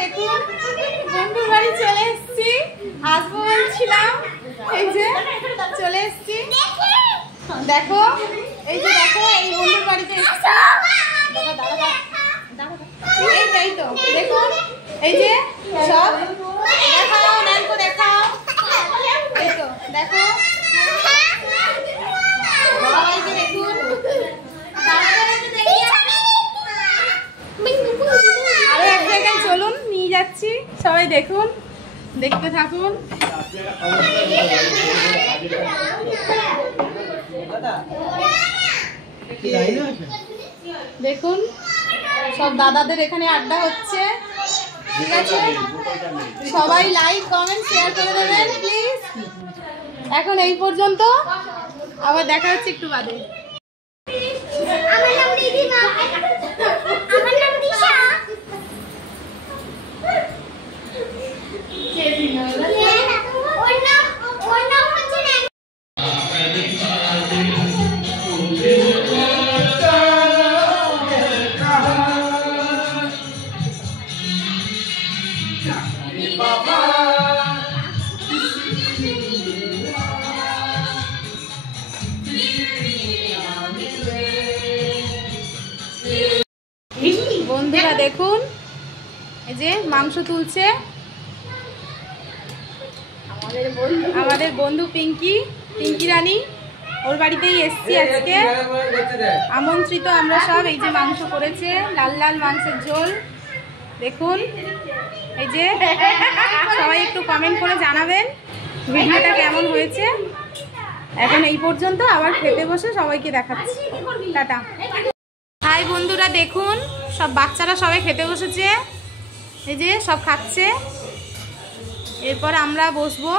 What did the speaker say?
দেখুন বন্ধুর বাড়ি চলে এসেছি, আসবো বলছিলাম, এই যে চলে এসেছি। দেখো এই যে দেখো এই বন্ধুর বাড়িতে এসেছি। এই তো দেখুন এই যে সব দেখাও, ন্যানকো দেখাও, এই তো দেখো সবাইকে দেখুন। আরো এক জায়গায় চলুন, নিয়ে যাচ্ছি, সবাই দেখুন, দেখতে থাকুন। দেখুন সব দাদাদের এখানে আড্ডা হচ্ছে, ঠিক আছে? সবাই লাইক কমেন্ট শেয়ার করে দেবেন প্লিজ। এখন এই পর্যন্ত, আবার দেখা হচ্ছে একটু বাদে। বন্ধুরা দেখুন এই যে মাংস তুলছে আমাদের বন্ধু পিঙ্কি রানী, ওর বাড়িতেই এসছি আজকে, আমন্ত্রিত আমরা সব। এই যে মাংস করেছে, লাল লাল মাংসের ঝোল দেখুন। এই যে সবাই একটু কমেন্ট করে জানাবেন ভিডিওটা কেমন হয়েছে। এখন এই পর্যন্ত, আবার খেতে বসে সবাইকে দেখাচ্ছি, টাটা। হাই বন্ধুরা দেখুন সব বাচ্চারা সবাই খেতে বসেছে, এই যে সব খাচ্ছে, এরপর আমরা বসবো।